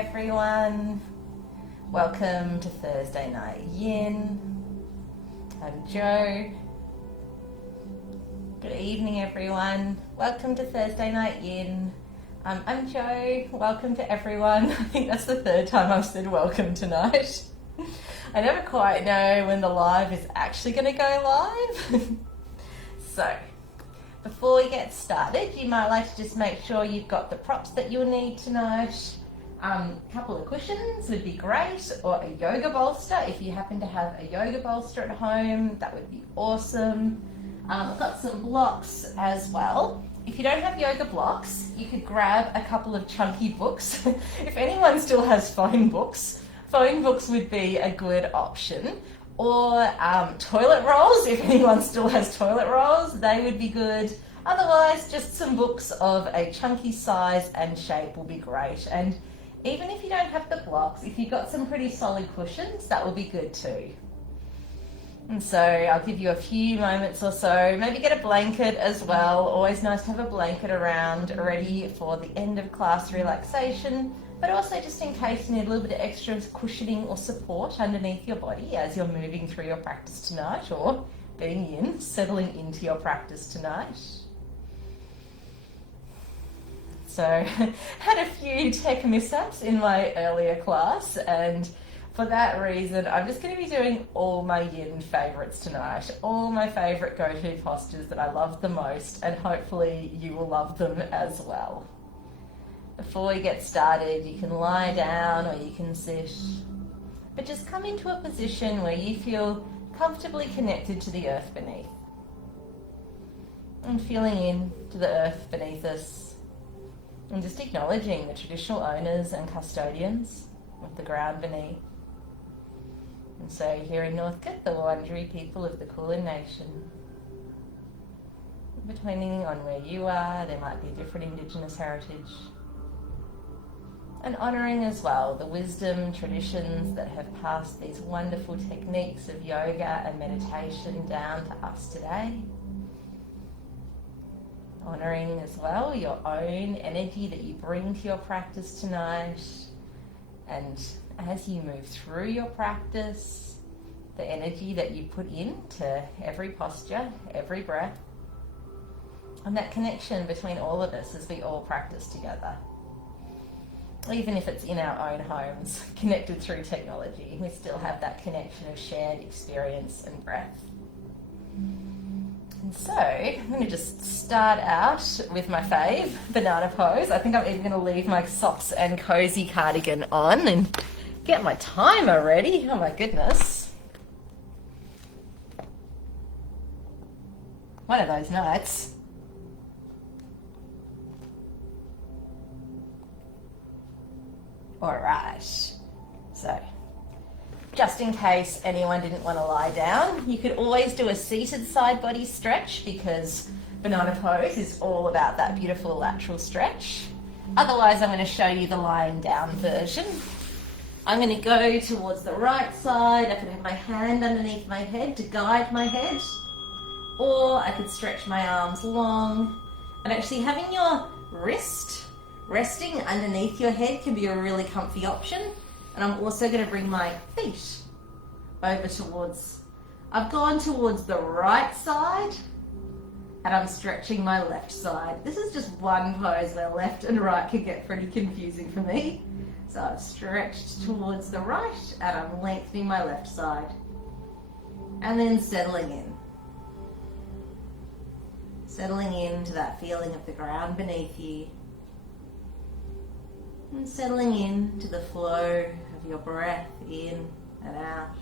everyone. Welcome to Thursday Night Yin. I'm Jo. Good evening, everyone. Welcome to Thursday Night Yin. I'm Jo. Welcome to everyone. I think that's the third time I've said welcome tonight. I never quite know when the live is actually going to go live. So, before we get started, you might like to just make sure you've got the props that you'll need tonight. A couple of cushions would be great, or a yoga bolster. If you happen to have a yoga bolster at home, that would be awesome. I've got some blocks as well. If you don't have yoga blocks, you could grab a couple of chunky books. If anyone still has phone books would be a good option. Or toilet rolls, if anyone still has toilet rolls, they would be good. Otherwise, just some books of a chunky size and shape will be great. And even if you don't have the blocks, if you've got some pretty solid cushions, that will be good too. And so I'll give you a few moments or so. Maybe get a blanket as well. Always nice to have a blanket around ready for the end of class relaxation, but also just in case you need a little bit of extra cushioning or support underneath your body as you're moving through your practice tonight, or being in, settling into your practice tonight. So, had a few tech mishaps in my earlier class, and for that reason, I'm just going to be doing all my Yin favourites tonight, all my favourite go-to postures that I love the most, and hopefully you will love them as well. Before we get started, you can lie down or you can sit, but just come into a position where you feel comfortably connected to the earth beneath, and feeling in to the earth beneath us. And just acknowledging the traditional owners and custodians of the ground beneath. And so here in Northcote, the Wurundjeri people of the Kulin Nation. Depending on where you are, there might be a different Indigenous heritage. And honouring as well the wisdom, traditions that have passed these wonderful techniques of yoga and meditation down to us today. Honouring as well your own energy that you bring to your practice tonight, and as you move through your practice, the energy that you put into every posture, every breath, and that connection between all of us as we all practice together. Even if it's in our own homes, connected through technology, we still have that connection of shared experience and breath. And so, I'm going to just start out with my fave, banana pose. I think I'm even going to leave my socks and cozy cardigan on and get my timer ready. Oh my goodness. One of those nights. Alright, so just in case anyone didn't want to lie down, you could always do a seated side body stretch, because banana pose is all about that beautiful lateral stretch. Otherwise, I'm going to show you the lying down version. I'm going to go towards the right side. I could have my hand underneath my head to guide my head, or I could stretch my arms long. And actually having your wrist resting underneath your head can be a really comfy option. And I'm also going to bring my feet over towards, I've gone towards the right side, and I'm stretching my left side. This is just one pose where left and right can get pretty confusing for me. So I've stretched towards the right, and I'm lengthening my left side. And then settling in. Settling into that feeling of the ground beneath you. And settling in to the flow of your breath in and out.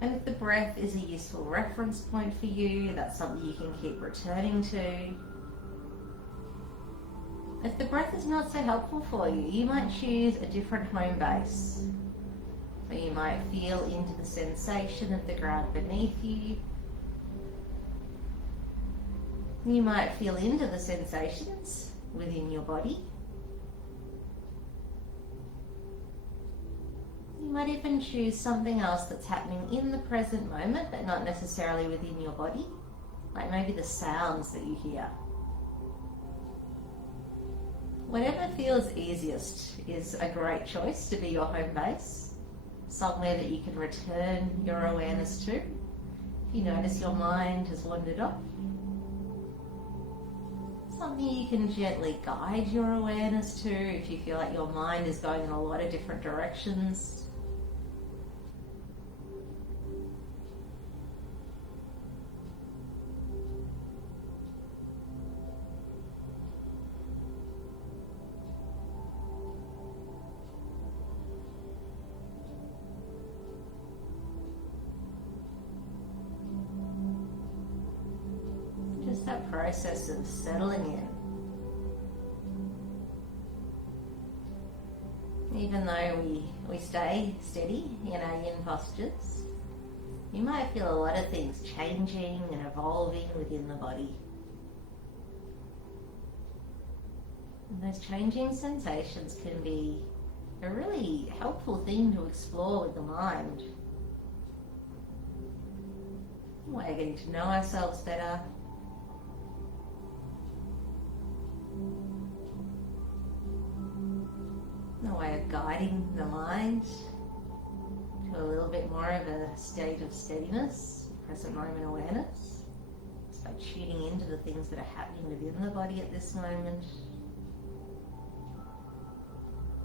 And if the breath is a useful reference point for you, that's something you can keep returning to. If the breath is not so helpful for you, you might choose a different home base. So you might feel into the sensation of the ground beneath you. You might feel into the sensations within your body. You might even choose something else that's happening in the present moment, but not necessarily within your body, like maybe the sounds that you hear. Whatever feels easiest is a great choice to be your home base, somewhere that you can return your awareness to. If you notice your mind has wandered off, something you can gently guide your awareness to if you feel like your mind is going in a lot of different directions. Just that process of settling in. Even though we stay steady in our yin postures, you might feel a lot of things changing and evolving within the body. And those changing sensations can be a really helpful thing to explore with the mind. A way of getting to know ourselves better. A way of guiding the mind to a little bit more of a state of steadiness, present moment awareness, just by tuning into the things that are happening within the body at this moment.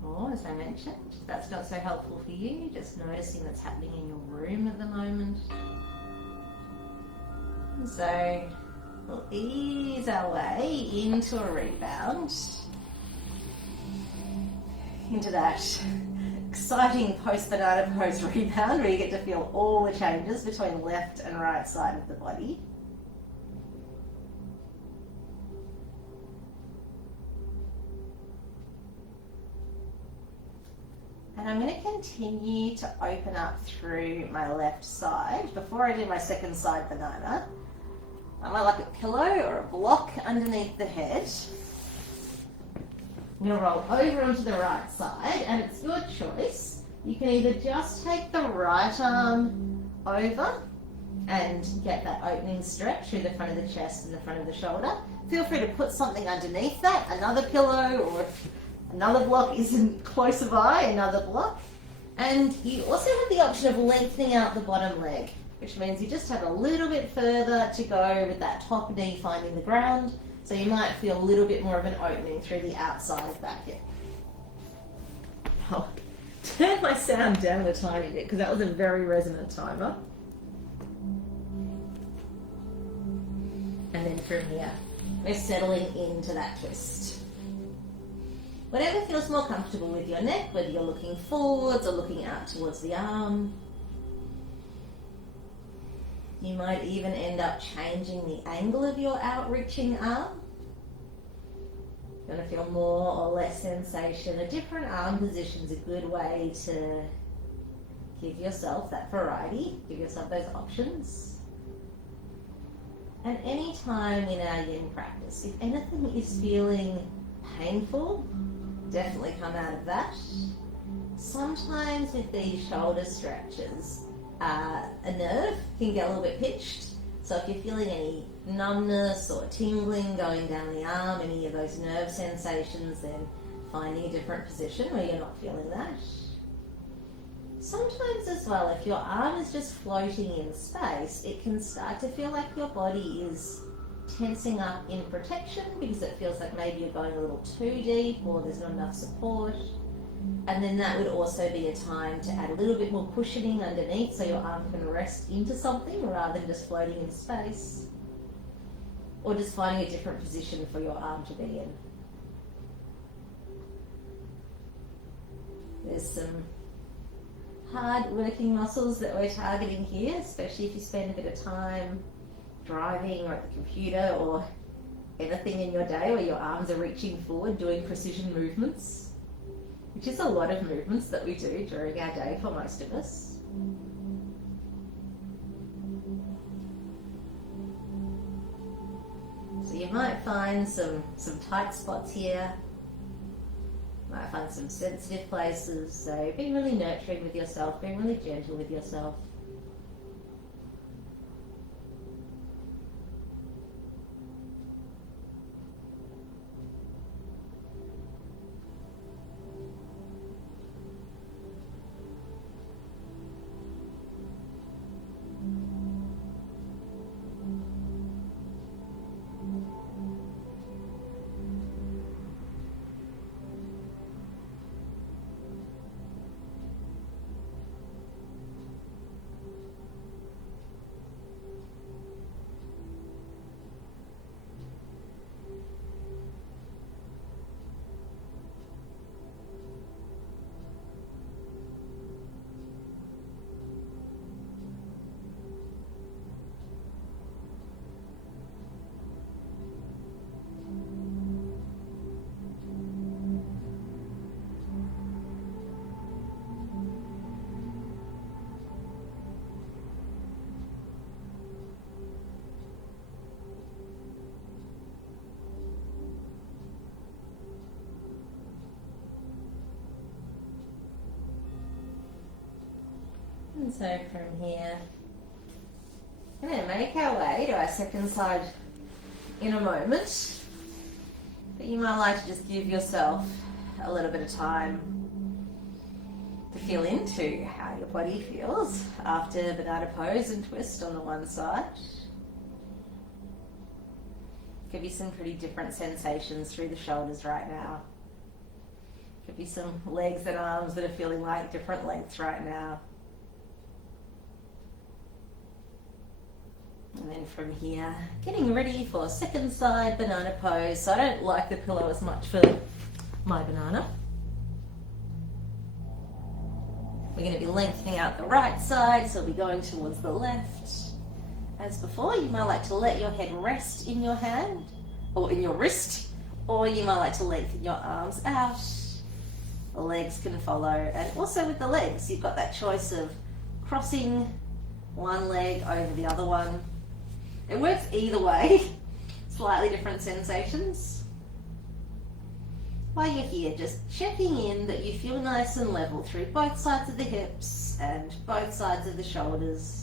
Or, as I mentioned, if that's not so helpful for you, just noticing what's happening in your room at the moment. And so we'll ease our way into a rebound, into that exciting post-banana pose rebound where you get to feel all the changes between left and right side of the body. And I'm going to continue to open up through my left side. Before I do my second side banana, I might like a pillow or a block underneath the head. I'm going to roll over onto the right side, and it's your choice. You can either just take the right arm over and get that opening stretch through the front of the chest and the front of the shoulder. Feel free to put something underneath that, another pillow, or if another block isn't close by, another block. And you also have the option of lengthening out the bottom leg, which means you just have a little bit further to go with that top knee finding the ground. So you might feel a little bit more of an opening through the outside of that hip. I'll turn my sound down a tiny bit because that was a very resonant timer. And then from here, we're settling into that twist. Whatever feels more comfortable with your neck, whether you're looking forwards or looking out towards the arm. You might even end up changing the angle of your outreaching arm. You're going to feel more or less sensation. A different arm position is a good way to give yourself that variety, give yourself those options. And any time in our yin practice, if anything is feeling painful, definitely come out of that. Sometimes with these shoulder stretches, a nerve can get a little bit pitched. So if you're feeling any numbness or tingling going down the arm, any of those nerve sensations, then finding a different position where you're not feeling that. Sometimes as well, if your arm is just floating in space, it can start to feel like your body is tensing up in protection because it feels like maybe you're going a little too deep or there's not enough support. And then that would also be a time to add a little bit more cushioning underneath so your arm can rest into something rather than just floating in space. Or just finding a different position for your arm to be in. There's some hard working muscles that we're targeting here, especially if you spend a bit of time driving or at the computer or anything in your day where your arms are reaching forward doing precision movements, which is a lot of movements that we do during our day for most of us. So you might find some tight spots here, might find some sensitive places, so being really nurturing with yourself, being really gentle with yourself. so from here, we're going to make our way to our second side in a moment. But you might like to just give yourself a little bit of time to feel into how your body feels after banana pose and twist on the one side. Could be some pretty different sensations through the shoulders right now. Could be some legs and arms that are feeling like different lengths right now. And then from here, getting ready for second side banana pose. So I don't like the pillow as much for my banana. We're going to be lengthening out the right side, so we'll be going towards the left. As before, you might like to let your head rest in your hand, or in your wrist, or you might like to lengthen your arms out. The legs can follow, and also with the legs, you've got that choice of crossing one leg over the other one. It works either way, slightly different sensations. While you're here, just checking in that you feel nice and level through both sides of the hips and both sides of the shoulders.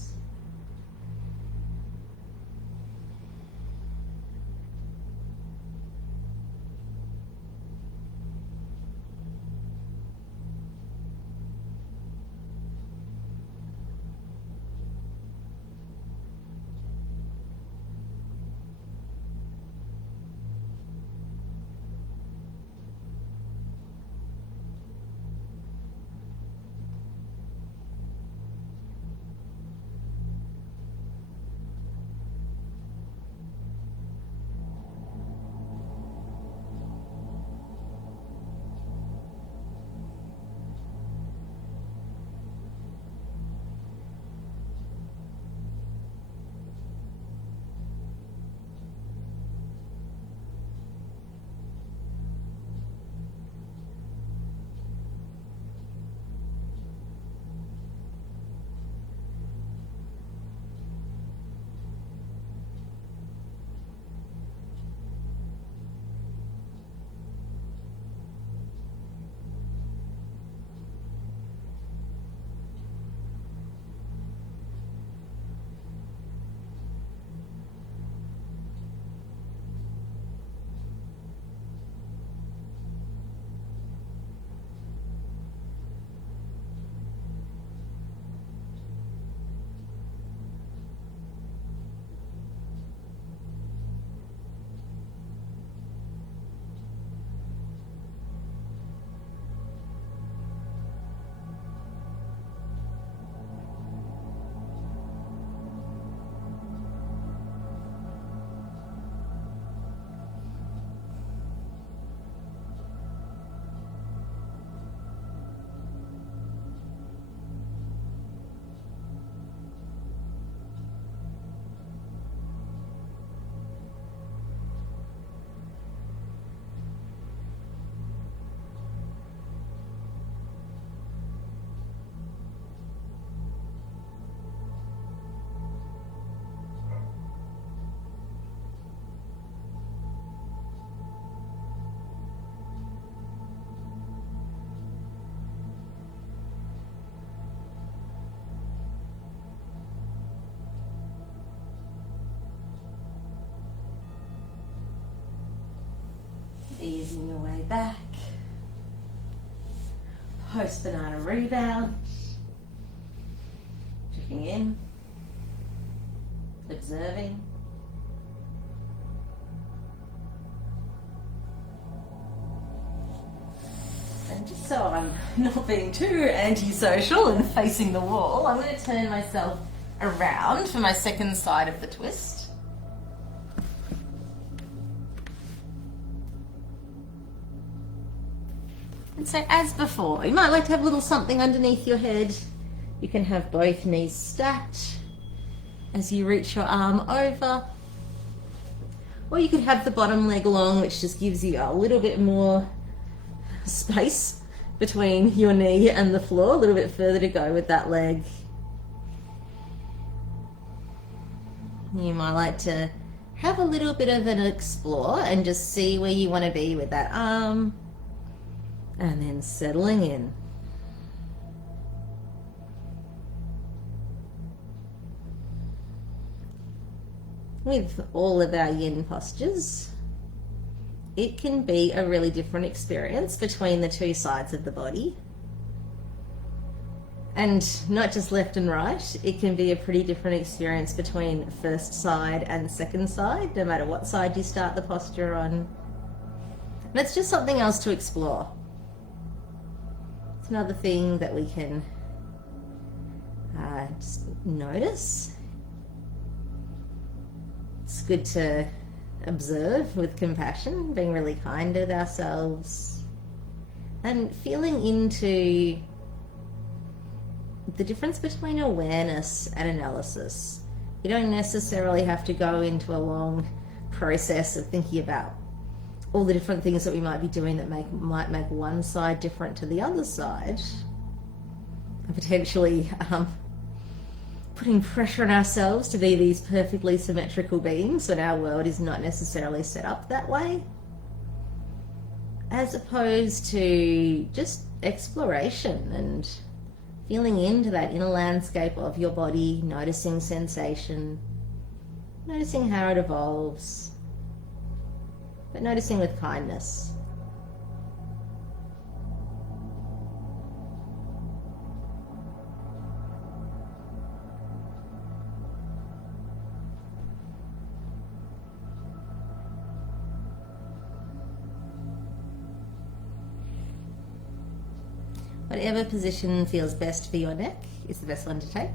Easing your way back. Post banana rebound. Checking in. Observing. And just so I'm not being too antisocial and facing the wall, I'm going to turn myself around for my second side of the twist. And so as before, you might like to have a little something underneath your head. You can have both knees stacked as you reach your arm over. Or you could have the bottom leg long, which just gives you a little bit more space between your knee and the floor, a little bit further to go with that leg. You might like to have a little bit of an explore and just see where you want to be with that arm. And then settling in. with all of our yin postures, it can be a really different experience between the two sides of the body. And not just left and right, it can be a pretty different experience between first side and second side, no matter what side you start the posture on. And it's just something else to explore. It's another thing that we can just notice. It's good to observe with compassion, being really kind with ourselves, and feeling into the difference between awareness and analysis. You don't necessarily have to go into a long process of thinking about all the different things that we might be doing that might make one side different to the other side, and potentially putting pressure on ourselves to be these perfectly symmetrical beings when our world is not necessarily set up that way, as opposed to just exploration and feeling into that inner landscape of your body, noticing sensation, noticing how it evolves, but noticing with kindness. Whatever position feels best for your neck is the best one to take.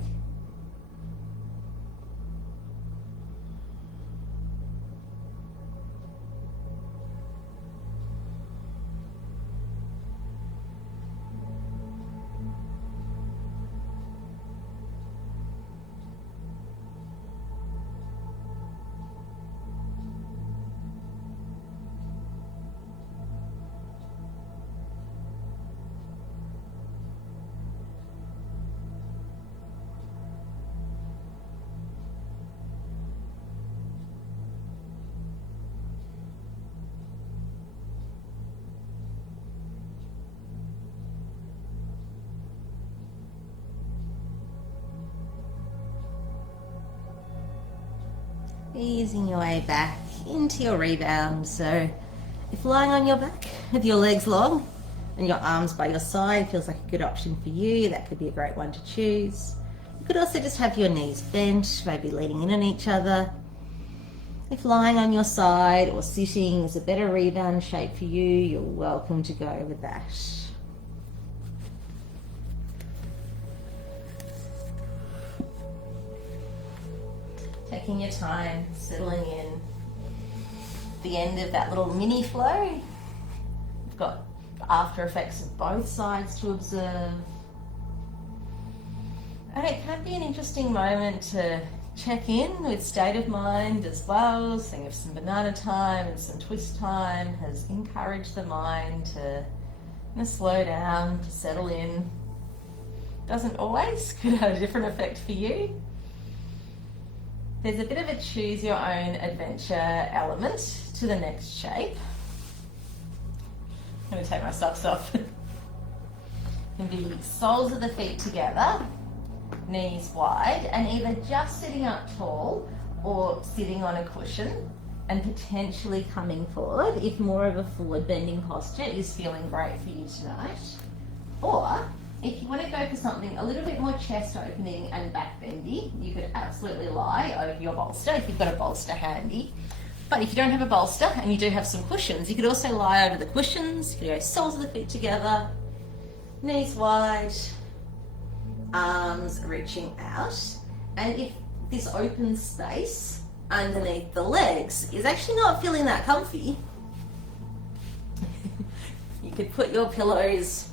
Easing your way back into your rebound. So if lying on your back with your legs long and your arms by your side feels like a good option for you, that could be a great one to choose. You could also just have your knees bent, maybe leaning in on each other. If lying on your side or sitting is a better rebound shape for you, you're welcome to go with that. Taking your time, settling in. The end of that little mini flow. We've got the after effects of both sides to observe. And it can be an interesting moment to check in with state of mind as well, seeing if some banana time and some twist time has encouraged the mind to slow down, to settle in. Doesn't always, could have a different effect for you. There's a bit of a choose your own adventure element to the next shape. I'm going to take my socks off. And do soles of the feet together, knees wide, and either just sitting up tall or sitting on a cushion and potentially coming forward if more of a forward bending posture is feeling great for you tonight. Or if you want to go for something a little bit more chest opening and back bendy, you could absolutely lie over your bolster if you've got a bolster handy. But if you don't have a bolster and you do have some cushions, you could also lie over the cushions. You could go soles of the feet together, knees wide, arms reaching out. And if this open space underneath the legs is actually not feeling that comfy, you could put your pillows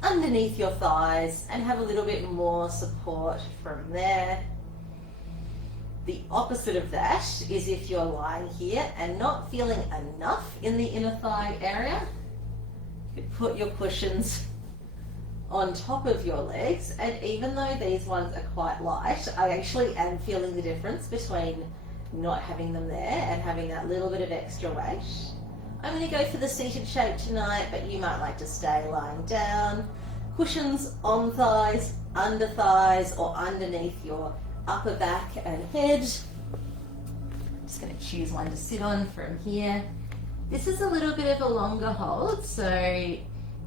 underneath your thighs and have a little bit more support from there. The opposite of that is if you're lying here and not feeling enough in the inner thigh area, you could put your cushions on top of your legs, and even though these ones are quite light, I actually am feeling the difference between not having them there and having that little bit of extra weight. I'm going to go for the seated shape tonight, but you might like to stay lying down. Cushions on thighs, under thighs, or underneath your upper back and head. just going to choose one to sit on from here. This is a little bit of a longer hold, so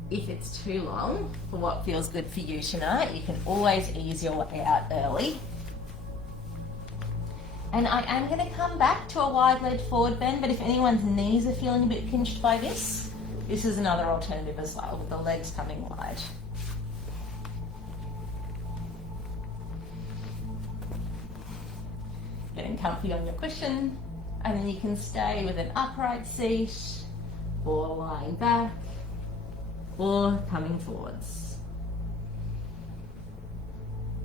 if it's too long for what feels good for you tonight, you can always ease your way out early. And I am going to come back to a wide leg forward bend, but if anyone's knees are feeling a bit pinched by this is another alternative as well, with the legs coming wide. Getting comfy on your cushion, and then you can stay with an upright seat, or lying back, or coming forwards.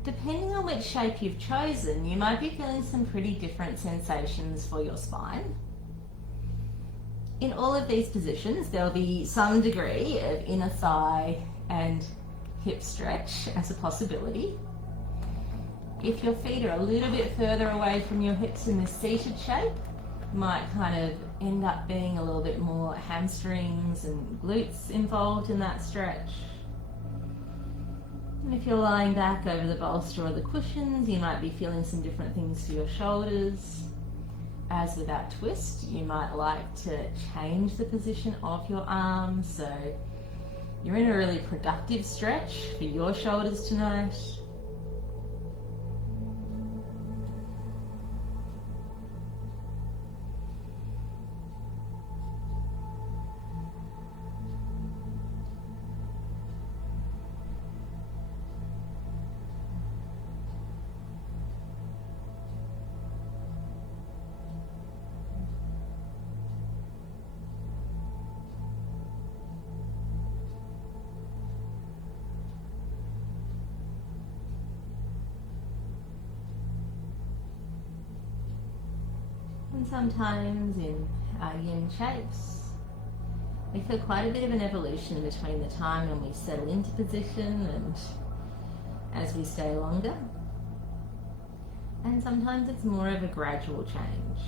Depending on which shape you've chosen, you might be feeling some pretty different sensations for your spine. In all of these positions, there'll be some degree of inner thigh and hip stretch as a possibility. If your feet are a little bit further away from your hips in this seated shape, you might kind of end up being a little bit more hamstrings and glutes involved in that stretch. And if you're lying back over the bolster or the cushions, you might be feeling some different things for your shoulders. As with that twist, you might like to change the position of your arms, so you're in a really productive stretch for your shoulders tonight. And sometimes in our yin shapes, we feel quite a bit of an evolution between the time when we settle into position and as we stay longer. And sometimes it's more of a gradual change.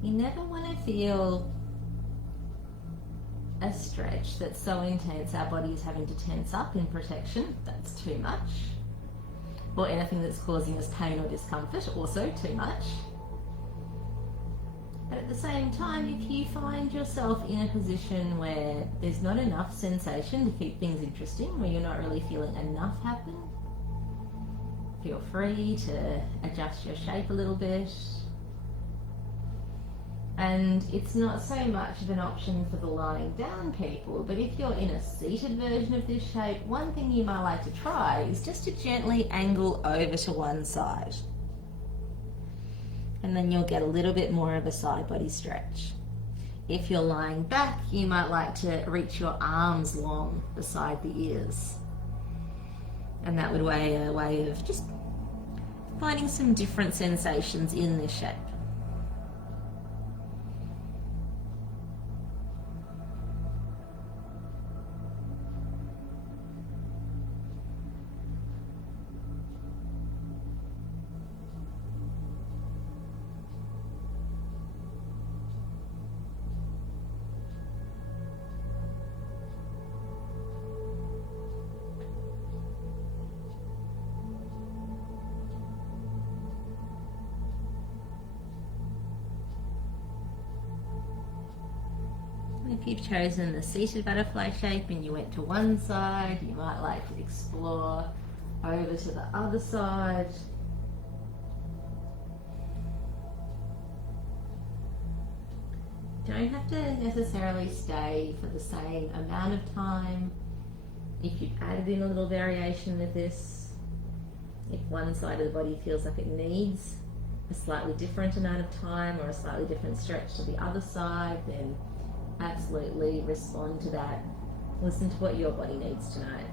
You never want to feel a stretch that's so intense our body is having to tense up in protection. That's too much. Or anything that's causing us pain or discomfort, also too much. But at the same time, if you find yourself in a position where there's not enough sensation to keep things interesting, where you're not really feeling enough happen, feel free to adjust your shape a little bit. And it's not so much of an option for the lying down people, but if you're in a seated version of this shape, one thing you might like to try is just to gently angle over to one side. And then you'll get a little bit more of a side body stretch. If you're lying back, you might like to reach your arms long beside the ears. And that would be a way of just finding some different sensations in this shape. If you've chosen the seated butterfly shape and you went to one side, you might like to explore over to the other side. Don't have to necessarily stay for the same amount of time. If you've added in a little variation with this, if one side of the body feels like it needs a slightly different amount of time or a slightly different stretch to the other side, then absolutely respond to that. Listen to what your body needs tonight.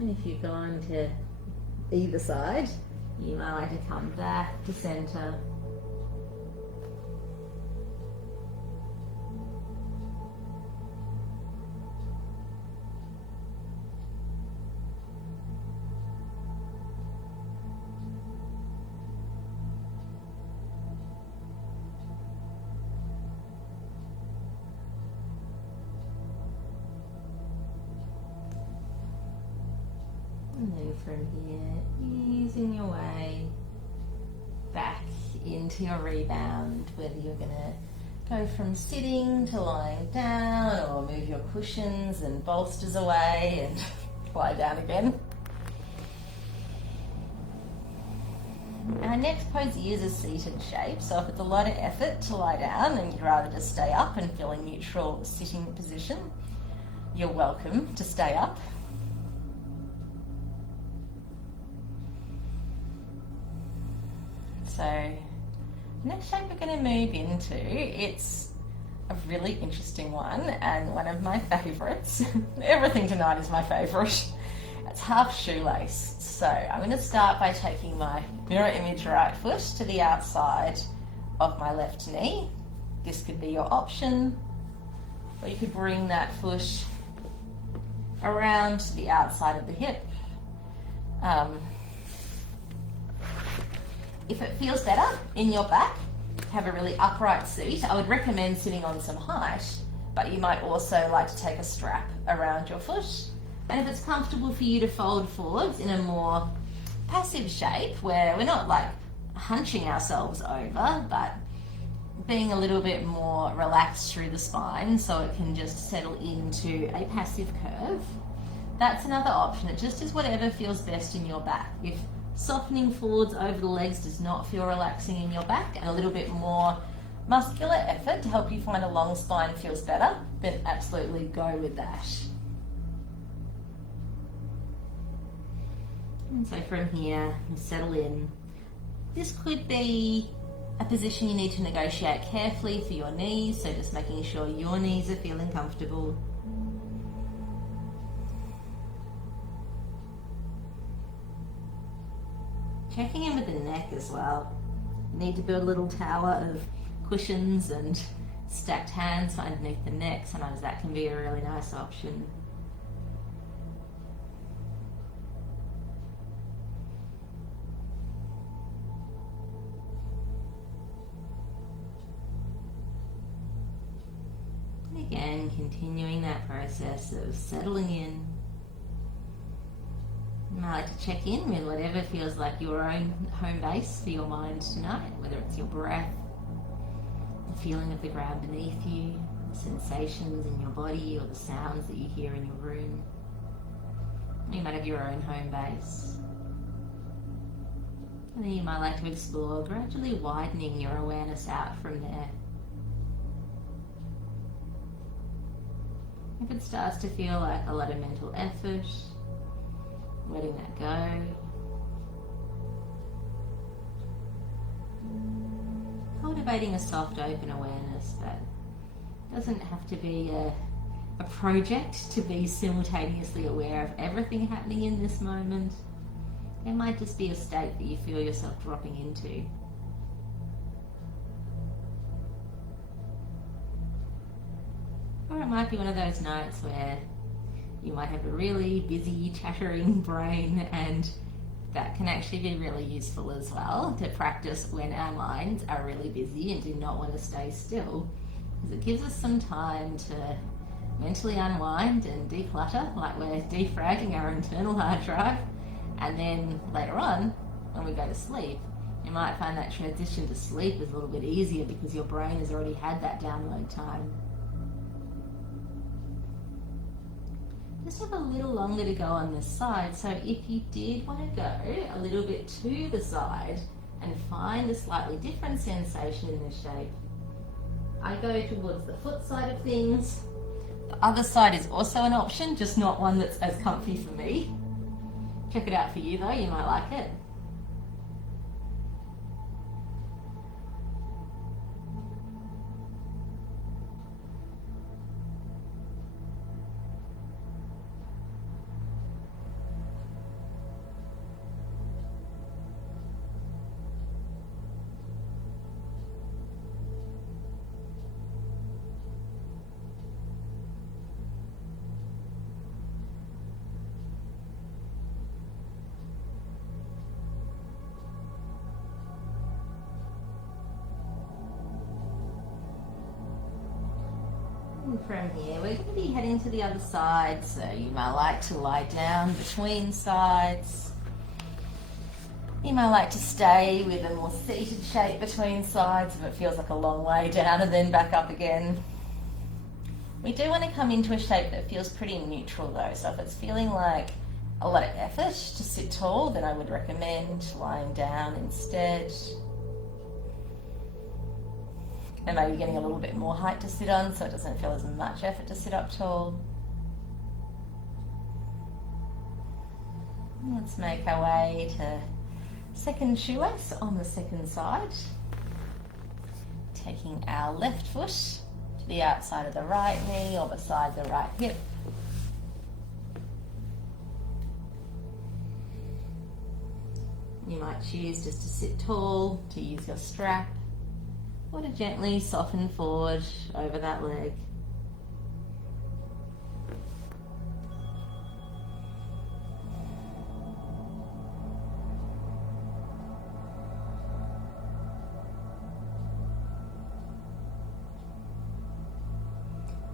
And if you've gone to either side, you might like to come back to center. from here, easing your way back into your rebound, whether you're going to go from sitting to lying down or move your cushions and bolsters away and lie down again. Our next pose is a seated shape, so if it's a lot of effort to lie down and you'd rather just stay up and feel a neutral sitting position, you're welcome to stay up. So the next shape we're going to move into, it's a really interesting one and one of my favourites. Everything tonight is my favourite. It's half shoelace. So I'm going to start by taking my mirror image right foot to the outside of my left knee. This could be your option, or you could bring that foot around to the outside of the hip. If it feels better in your back, have a really upright seat. I would recommend sitting on some height, but you might also like to take a strap around your foot. And if it's comfortable for you to fold forwards in a more passive shape, where we're not like hunching ourselves over, but being a little bit more relaxed through the spine so it can just settle into a passive curve, that's another option. It just is whatever feels best in your back. If softening forwards over the legs does not feel relaxing in your back and a little bit more muscular effort to help you find a long spine feels better, then absolutely go with that. And so from here, you settle in. This could be a position you need to negotiate carefully for your knees, so just making sure your knees are feeling comfortable. Checking in with the neck as well. You need to build a little tower of cushions and stacked hands underneath the neck. Sometimes that can be a really nice option. Again, continuing that process of settling in. You might like to check in with whatever feels like your own home base for your mind tonight, whether it's your breath, the feeling of the ground beneath you, the sensations in your body, or the sounds that you hear in your room. You might have your own home base. And then you might like to explore gradually widening your awareness out from there. If it starts to feel like a lot of mental effort, letting that go. Cultivating a soft, open awareness that doesn't have to be a project to be simultaneously aware of everything happening in this moment. It might just be a state that you feel yourself dropping into. Or it might be one of those nights where you might have a really busy, chattering brain, and that can actually be really useful as well to practice when our minds are really busy and do not want to stay still, because it gives us some time to mentally unwind and declutter, like we're defragging our internal hard drive, and then later on, when we go to sleep, you might find that transition to sleep is a little bit easier because your brain has already had that download time. Just have a little longer to go on this side, so if you did want to go a little bit to the side and find a slightly different sensation in this shape, I go towards the foot side of things. The other side is also an option, just not one that's as comfy for me. Check it out for you though, you might like it. From here, we're going to be heading to the other side, so you might like to lie down between sides. You might like to stay with a more seated shape between sides if it feels like a long way down and then back up again. We do want to come into a shape that feels pretty neutral though, so if it's feeling like a lot of effort to sit tall, then I would recommend lying down instead. And maybe getting a little bit more height to sit on so it doesn't feel as much effort to sit up tall. Let's make our way to second shoelace on the second side. Taking our left foot to the outside of the right knee or beside the right hip. You might choose just to sit tall, to use your strap, or to gently soften forward over that leg.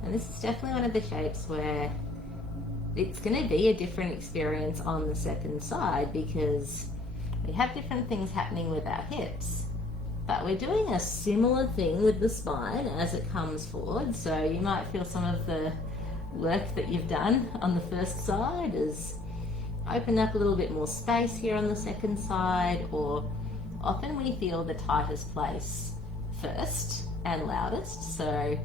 And this is definitely one of the shapes where it's going to be a different experience on the second side because we have different things happening with our hips, but we're doing a similar thing with the spine as it comes forward. So you might feel some of the work that you've done on the first side is open up a little bit more space here on the second side, or often we feel the tightest place first and loudest. So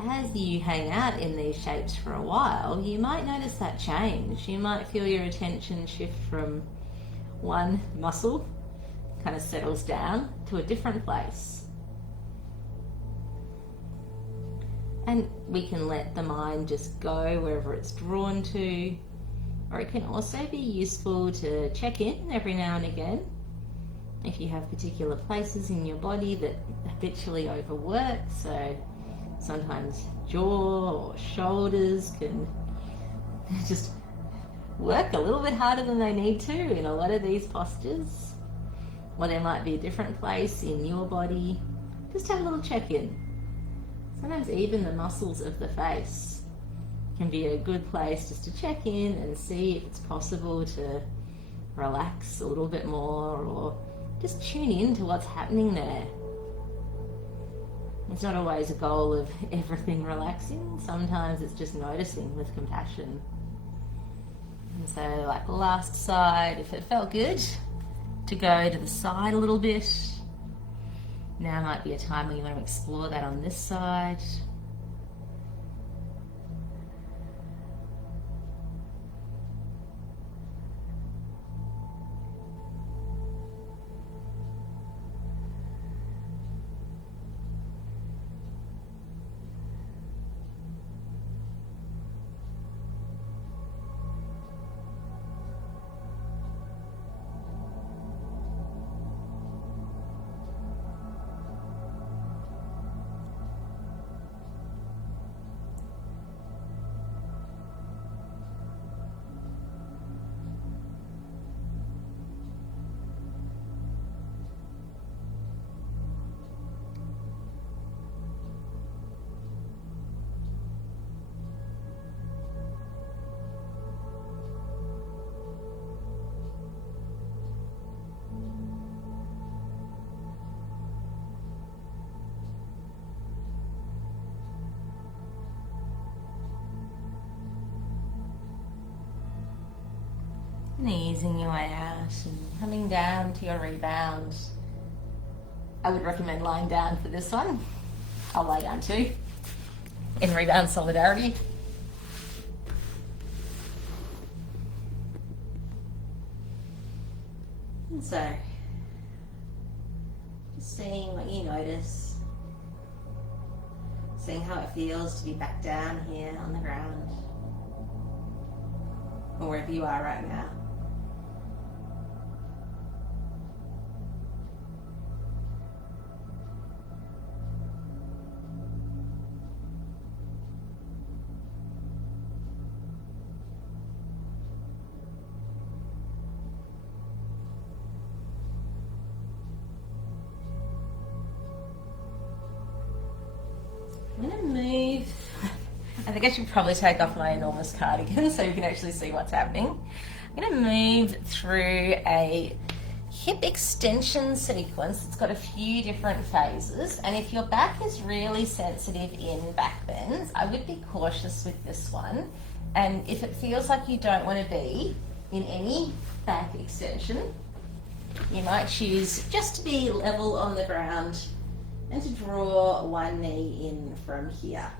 as you hang out in these shapes for a while, you might notice that change. You might feel your attention shift from one muscle kind of settles down to a different place. And we can let the mind just go wherever it's drawn to, or it can also be useful to check in every now and again. If you have particular places in your body that habitually overwork, so sometimes jaw or shoulders can just work a little bit harder than they need to in a lot of these postures, or there might be a different place in your body. Just have a little check-in. Sometimes even the muscles of the face can be a good place just to check in and see if it's possible to relax a little bit more, or just tune in to what's happening there. It's not always a goal of everything relaxing. Sometimes it's just noticing with compassion. And so like last side, if it felt good to go to the side a little bit, now might be a time when you want to explore that on this side. And easing your way out and coming down to your rebound. I would recommend lying down for this one. I'll lie down too, in rebound solidarity. And so, just seeing what you notice, seeing how it feels to be back down here on the ground, or wherever you are right now. I'm going to move. I think I should probably take off my enormous cardigan so you can actually see what's happening. I'm going to move through a hip extension sequence. It's got a few different phases, and if your back is really sensitive in back bends, I would be cautious with this one. And if it feels like you don't want to be in any back extension, you might choose just to be level on the ground and to draw one knee in from here.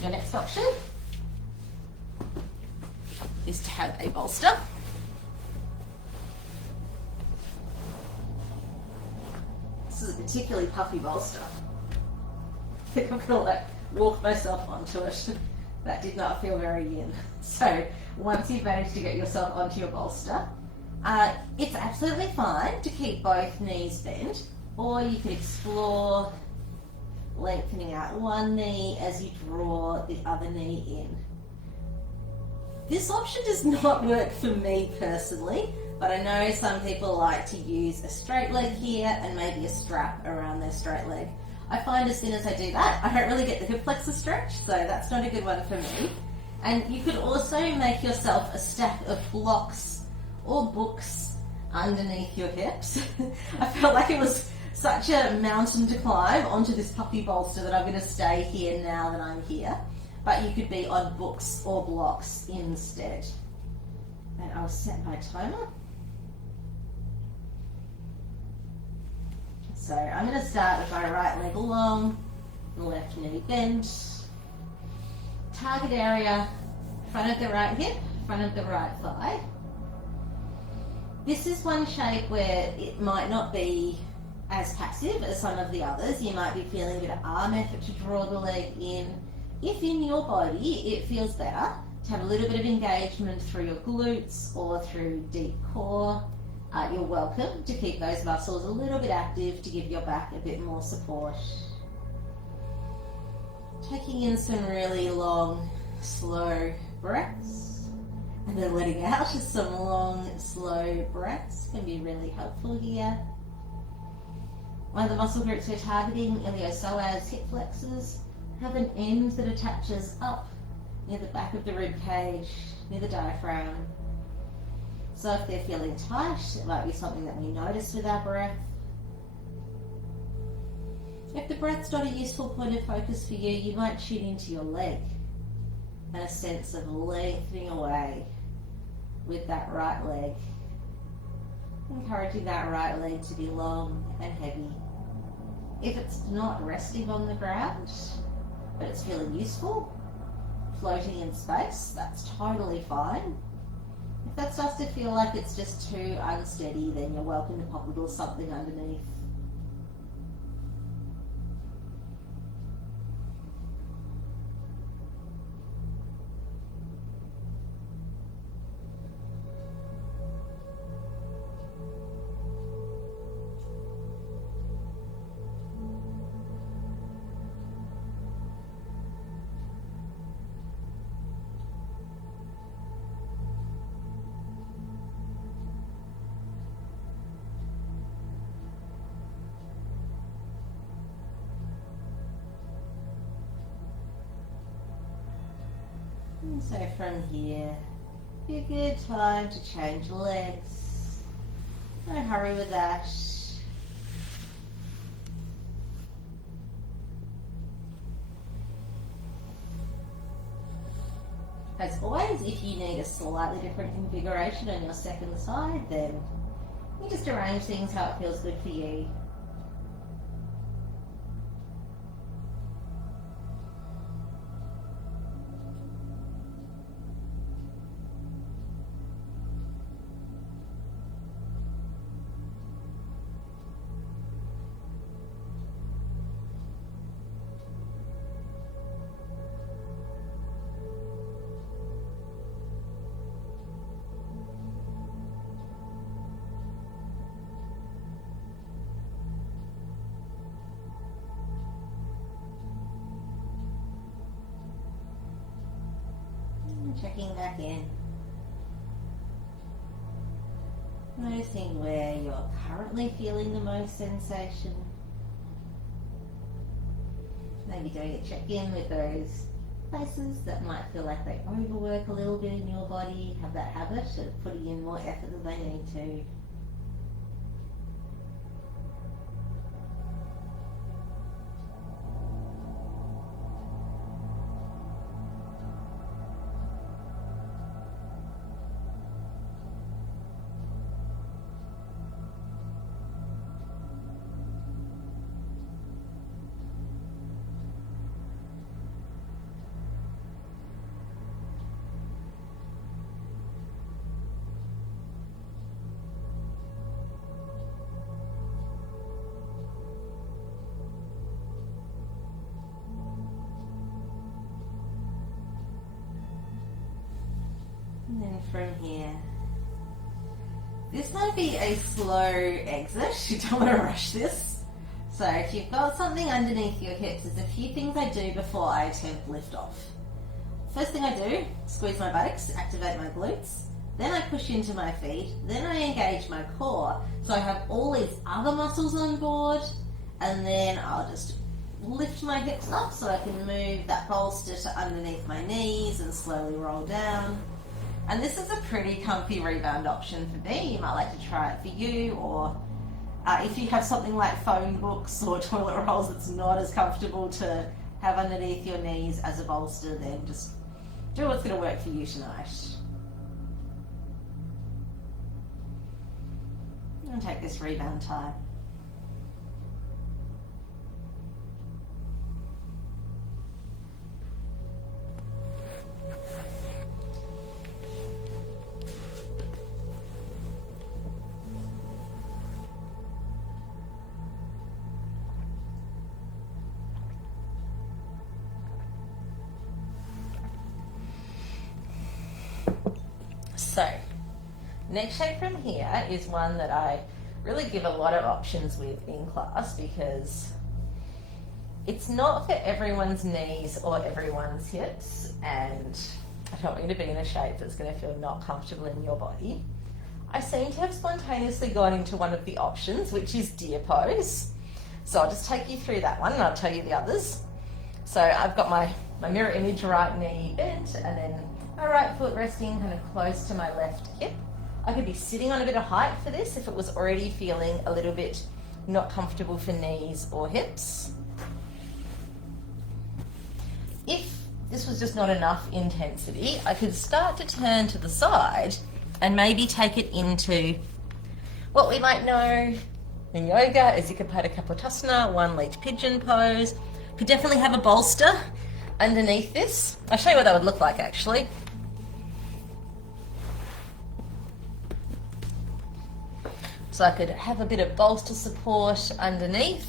Your next option is to have a bolster. This is a particularly puffy bolster. I think I'm gonna like walk myself onto it. That did not feel very yin. So once you've managed to get yourself onto your bolster, it's absolutely fine to keep both knees bent, or you could explore lengthening out one knee as you draw the other knee in. This option does not work for me personally, but I know some people like to use a straight leg here and maybe a strap around their straight leg. I find as soon as I do that, I don't really get the hip flexor stretch, so that's not a good one for me. And you could also make yourself a stack of blocks or books underneath your hips. I felt like it was such a mountain to climb onto this puffy bolster that I'm going to stay here now that I'm here. But you could be on books or blocks instead. And I'll set my timer. So I'm going to start with my right leg long, left knee bent. Target area, front of the right hip, front of the right thigh. This is one shape where it might not be as passive as some of the others. You might be feeling a bit of arm effort to draw the leg in. If in your body it feels better to have a little bit of engagement through your glutes or through deep core, you're welcome to keep those muscles a little bit active to give your back a bit more support. Taking in some really long, slow breaths, and then letting out some long, slow breaths can be really helpful here. One of the muscle groups we're targeting, iliopsoas hip flexors, have an end that attaches up near the back of the rib cage, near the diaphragm. So if they're feeling tight, it might be something that we notice with our breath. If the breath's not a useful point of focus for you, you might tune into your leg and a sense of lengthening away with that right leg. Encouraging that right leg to be long and heavy. If it's not resting on the ground, but it's feeling useful, floating in space, that's totally fine. If that starts to feel like it's just too unsteady, then you're welcome to pop a little something underneath. And so from here, be a good time to change legs. No hurry with that. As always, if you need a slightly different configuration on your second side, then you just arrange things how it feels good for you. Checking back in. Noticing where you're currently feeling the most sensation. Maybe doing a check-in with those places that might feel like they overwork a little bit in your body, have that habit of putting in more effort than they need to. And then from here, this might be a slow exit. You don't want to rush this. So if you've got something underneath your hips, there's a few things I do before I attempt lift off. First thing I do, squeeze my buttocks, activate my glutes. Then I push into my feet. Then I engage my core. So I have all these other muscles on board. And then I'll just lift my hips up so I can move that bolster to underneath my knees and slowly roll down. And this is a pretty comfy rebound option for me. You might like to try it for you, or if you have something like phone books or toilet rolls that's not as comfortable to have underneath your knees as a bolster, then just do what's going to work for you tonight. And take this rebound time. So, next shape from here is one that I really give a lot of options with in class because it's not for everyone's knees or everyone's hips, and I don't want you to be in a shape that's going to feel not comfortable in your body. I seem to have spontaneously gone into one of the options, which is deer pose. So I'll just take you through that one and I'll tell you the others. So I've got my mirror image, right knee bent, and then my right foot resting kind of close to my left hip. I could be sitting on a bit of height for this if it was already feeling a little bit not comfortable for knees or hips. If this was just not enough intensity, I could start to turn to the side and maybe take it into what we might know in yoga as Ikapada Kapotasana, one-legged pigeon pose. Could definitely have a bolster underneath this. I'll show you what that would look like actually. So I could have a bit of bolster support underneath,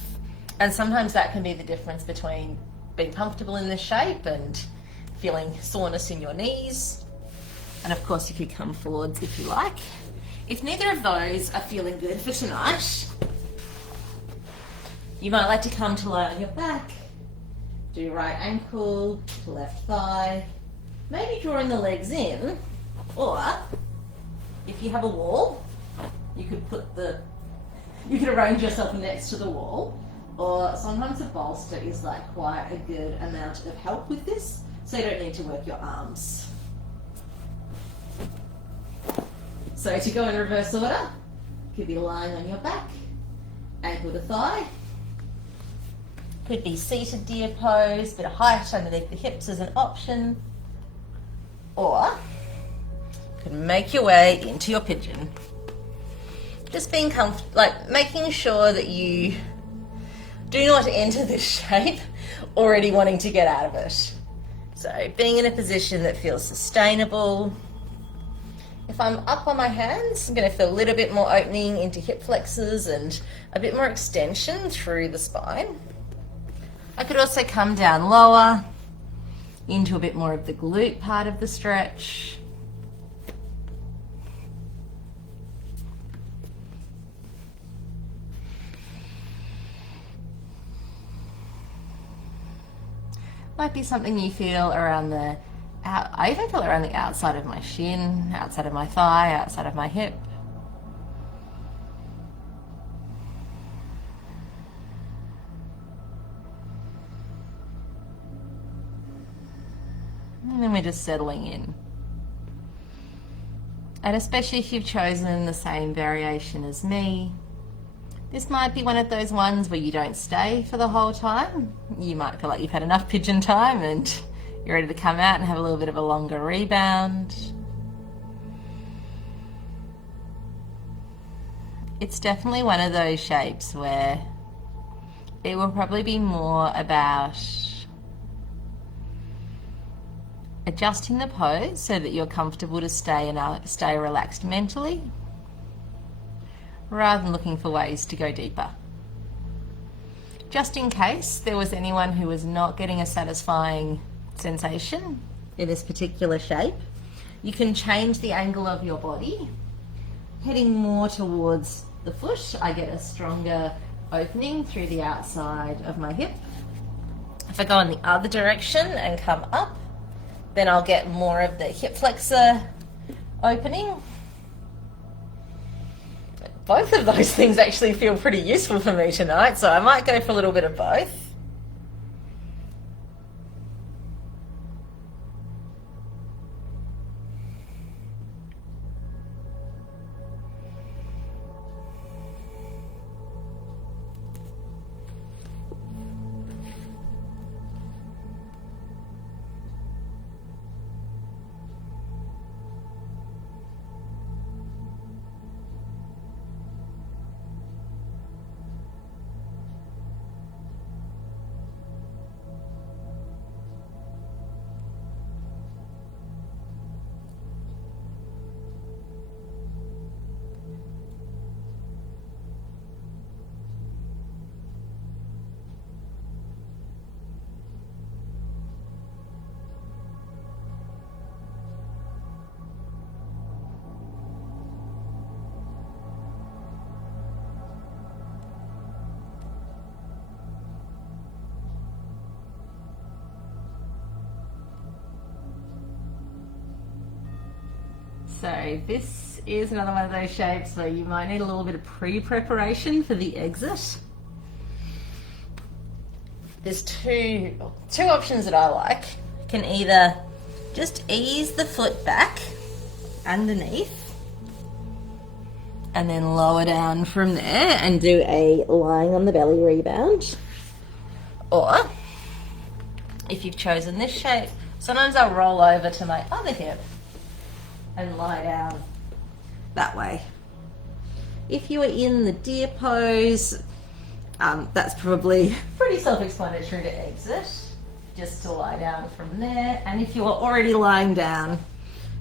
and sometimes that can be the difference between being comfortable in this shape and feeling soreness in your knees. And of course you could come forwards if you like. If neither of those are feeling good for tonight, you might like to come to lie on your back, do right ankle to left thigh, maybe drawing the legs in, or if you have a wall, you could arrange yourself next to the wall, or sometimes a bolster is like quite a good amount of help with this, so you don't need to work your arms. So to go in reverse order, could be lying on your back, ankle to thigh, could be seated deer pose, bit of height underneath the hips as an option, or you can make your way into your pigeon. Just being comfortable, like making sure that you do not enter this shape already wanting to get out of it. So being in a position that feels sustainable. If I'm up on my hands, I'm going to feel a little bit more opening into hip flexors and a bit more extension through the spine. I could also come down lower into a bit more of the glute part of the stretch. Might be something you feel around I even feel around the outside of my shin, outside of my thigh, outside of my hip. And then we're just settling in. And especially if you've chosen the same variation as me, this might be one of those ones where you don't stay for the whole time. You might feel like you've had enough pigeon time and you're ready to come out and have a little bit of a longer rebound. It's definitely one of those shapes where it will probably be more about adjusting the pose so that you're comfortable to stay relaxed mentally, rather than looking for ways to go deeper. Just in case there was anyone who was not getting a satisfying sensation in this particular shape, you can change the angle of your body, heading more towards the foot. I get a stronger opening through the outside of my hip. If I go in the other direction and come up, then I'll get more of the hip flexor opening. Both of those things actually feel pretty useful for me tonight, so I might go for a little bit of both. So this is another one of those shapes where you might need a little bit of pre-preparation for the exit. There's two options that I like. You can either just ease the foot back underneath and then lower down from there and do a lying on the belly rebound. Or if you've chosen this shape, sometimes I'll roll over to my other hip and lie down that way. If you are in the deer pose, that's probably pretty self-explanatory to exit, just to lie down from there. And if you are already lying down,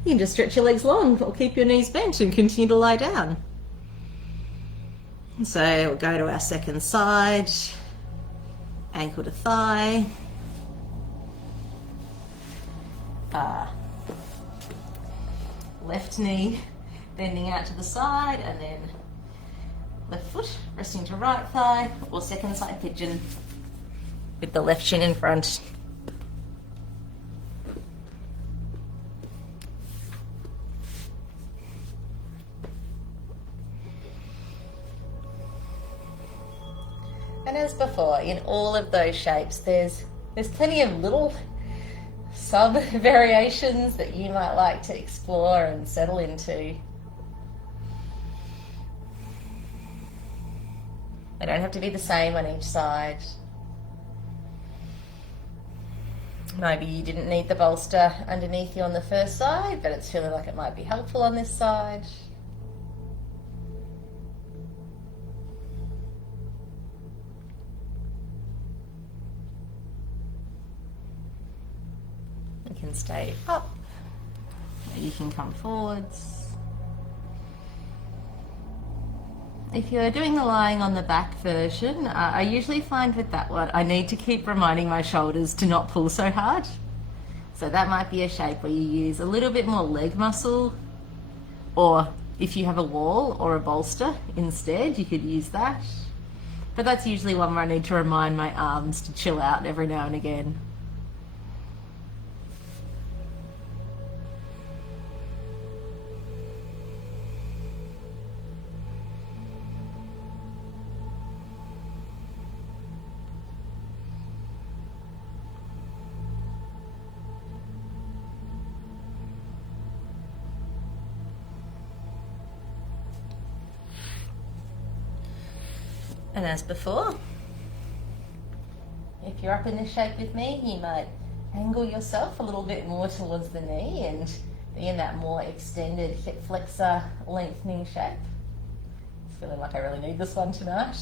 you can just stretch your legs long or keep your knees bent and continue to lie down. So we'll go to our second side, ankle to thigh. Left knee bending out to the side, and then left foot resting to right thigh, or second side pigeon with the left shin in front. And as before, in all of those shapes, there's plenty of little sub variations that you might like to explore and settle into. They don't have to be the same on each side. Maybe you didn't need the bolster underneath you on the first side, but it's feeling like it might be helpful on this side. You can stay up, you can come forwards. If you're doing the lying on the back version, I usually find with that one, I need to keep reminding my shoulders to not pull so hard. So that might be a shape where you use a little bit more leg muscle, or if you have a wall or a bolster instead, you could use that. But that's usually one where I need to remind my arms to chill out every now and again. And as before, if you're up in this shape with me, you might angle yourself a little bit more towards the knee and be in that more extended hip flexor lengthening shape. Feeling like I really need this one tonight.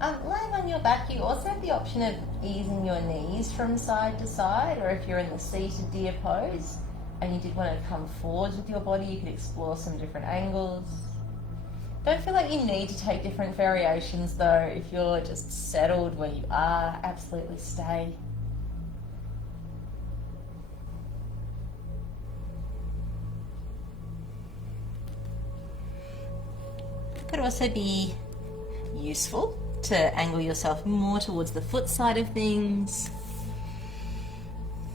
Lying on your back, you also have the option of easing your knees from side to side, or if you're in the seated deer pose and you did want to come forward with your body, you could explore some different angles. Don't feel like you need to take different variations though. If you're just settled where you are, absolutely stay. It could also be useful to angle yourself more towards the foot side of things.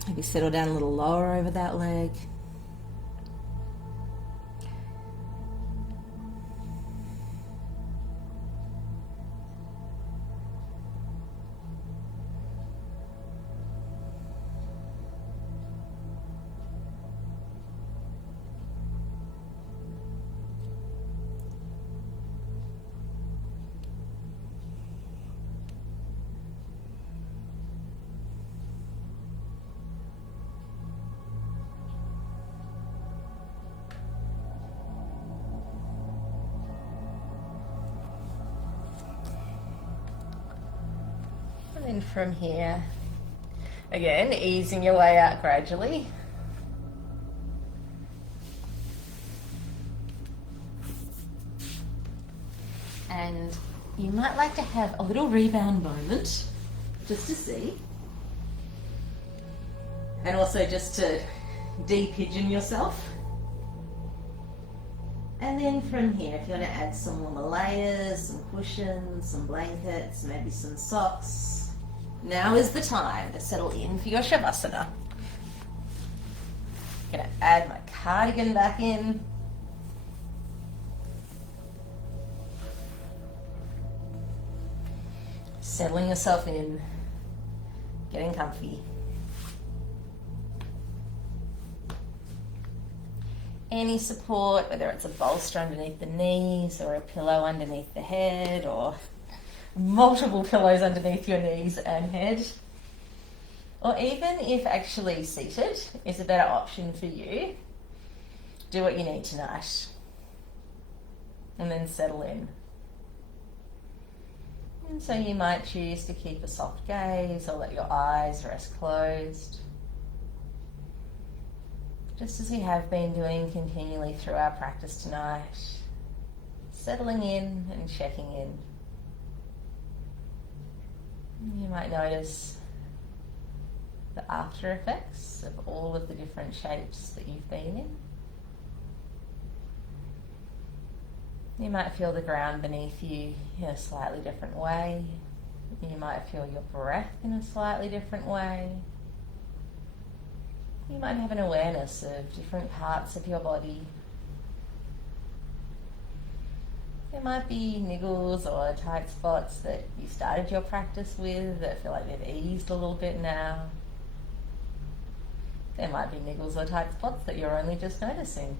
Maybe settle down a little lower over that leg. And from here, again, easing your way out gradually. And you might like to have a little rebound moment, just to see. And also just to de-pigeon yourself. And then from here, if you want to add some more Malayas, some cushions, some blankets, maybe some socks, now is the time to settle in for your Shavasana. I'm going to add my cardigan back in. Settling yourself in, getting comfy. Any support, whether it's a bolster underneath the knees or a pillow underneath the head or multiple pillows underneath your knees and head. Or even if actually seated is a better option for you, do what you need tonight. And then settle in. And so you might choose to keep a soft gaze or let your eyes rest closed. Just as we have been doing continually through our practice tonight, settling in and checking in. You might notice the after effects of all of the different shapes that you've been in. You might feel the ground beneath you in a slightly different way. You might feel your breath in a slightly different way. You might have an awareness of different parts of your body. There might be niggles or tight spots that you started your practice with that feel like they've eased a little bit now. There might be niggles or tight spots that you're only just noticing.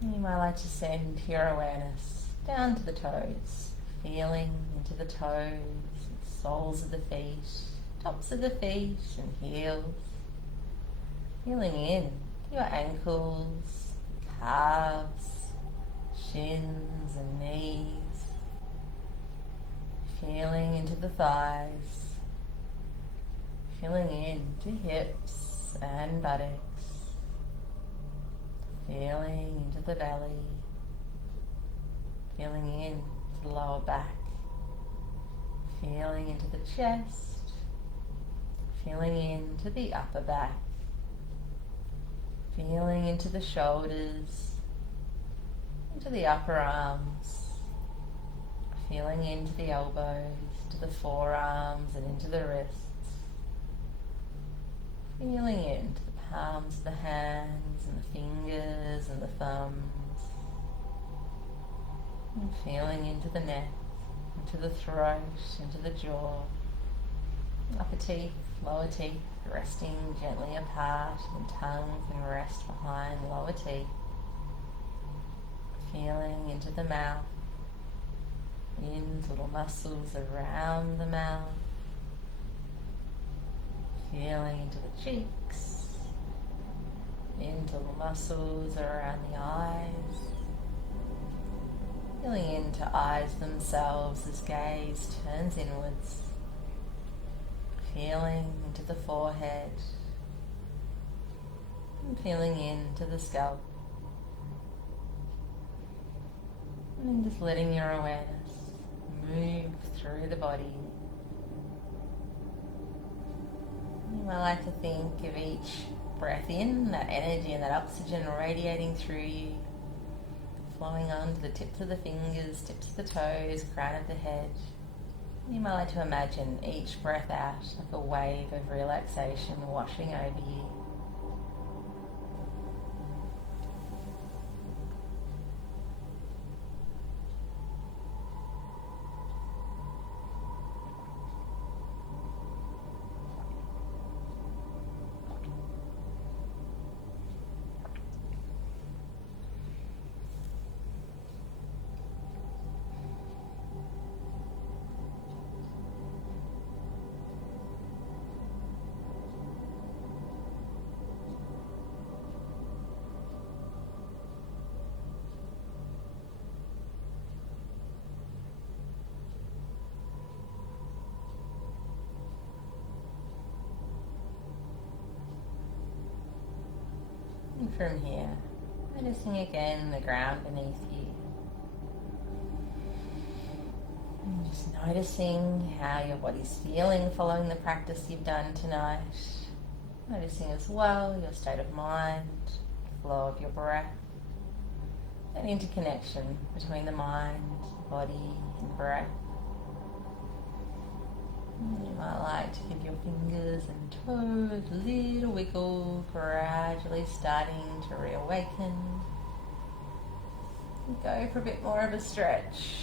You might like to send your awareness down to the toes, feeling into the toes, soles of the feet, tops of the feet and heels. Feeling in your ankles, calves, shins and knees. Feeling into the thighs. Feeling into hips and buttocks. Feeling into the belly. Feeling into the lower back. Feeling into the chest. Feeling into the upper back. Feeling into the shoulders, into the upper arms. Feeling into the elbows, to the forearms and into the wrists. Feeling into the palms of the hands and the fingers and the thumbs. And feeling into the neck, into the throat, into the jaw. Upper teeth, lower teeth, resting gently apart, and tongue can rest behind lower teeth. Feeling into the mouth, in little muscles around the mouth. Feeling into the cheeks, into little muscles around the eyes. Feeling into eyes themselves as gaze turns inwards. Feeling into the forehead. And feeling into the scalp. And just letting your awareness move through the body. You might like to think of each breath in, that energy and that oxygen radiating through you, flowing onto the tips of the fingers, tips of the toes, crown of the head. You might like to imagine each breath out like a wave of relaxation washing over you. And from here, noticing again the ground beneath you. And just noticing how your body's feeling following the practice you've done tonight. Noticing as well your state of mind, flow of your breath, that interconnection between the mind, body and breath. You might like to give your fingers and toes a little wiggle, gradually starting to reawaken. And go for a bit more of a stretch.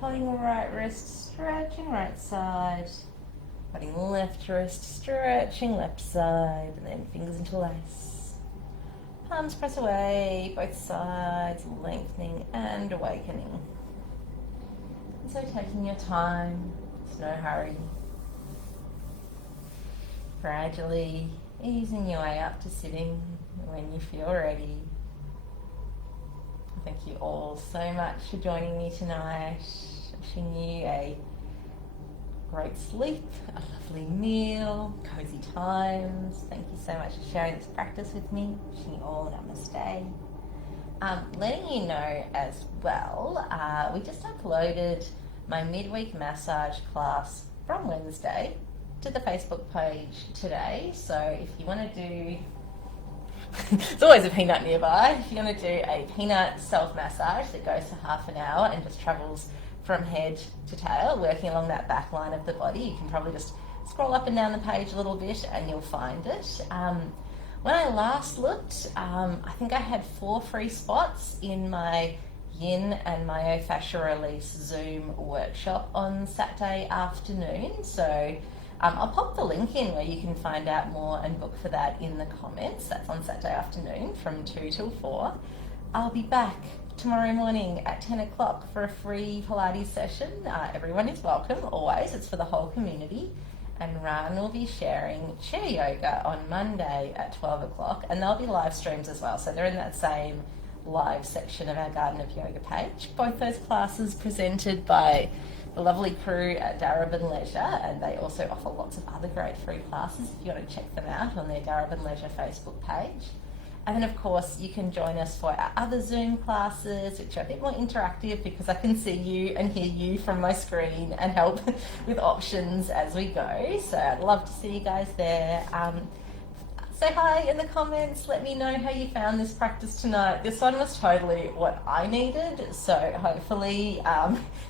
Holding the right wrist, stretching right side. Holding the left wrist, stretching left side. And then fingers interlace. Palms press away, both sides, lengthening and awakening. And so taking your time, there's no hurry. Gradually easing your way up to sitting when you feel ready. Thank you all so much for joining me tonight. Wishing you a great sleep, a lovely meal, cozy times. Thank you so much for sharing this practice with me. Wishing you all namaste. Letting you know as well, we just uploaded my midweek massage class from Wednesday to the Facebook page today. So if you want to do, there's always a peanut nearby. If you want to do a peanut self-massage that goes for half an hour and just travels from head to tail, working along that back line of the body, you can probably just scroll up and down the page a little bit and you'll find it. When I last looked, I think I had 4 free spots in my Yin and myofascial release Zoom workshop on Saturday afternoon. So I'll pop the link in where you can find out more and book for that in the comments. That's on Saturday afternoon from 2 till 4. I'll be back tomorrow morning at 10 o'clock for a free Pilates session. Everyone is welcome, always. It's for the whole community. And Ran will be sharing chair yoga on Monday at 12 o'clock. And there'll be live streams as well. So they're in that same live section of our Garden of Yoga page. Both those classes presented by the lovely crew at Darabin Leisure, and they also offer lots of other great free classes if you want to check them out on their Darabin Leisure Facebook page. And then of course you can join us for our other Zoom classes, which are a bit more interactive because I can see you and hear you from my screen and help with options as we go. So I'd love to see you guys there. Say hi in the comments, let me know how you found this practice tonight. This one was totally what I needed, so hopefully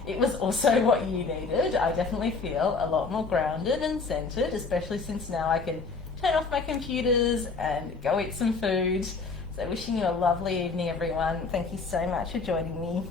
it was also what you needed. I definitely feel a lot more grounded and centered, especially since now I can turn off my computers and go eat some food. So wishing you a lovely evening, everyone. Thank you so much for joining me.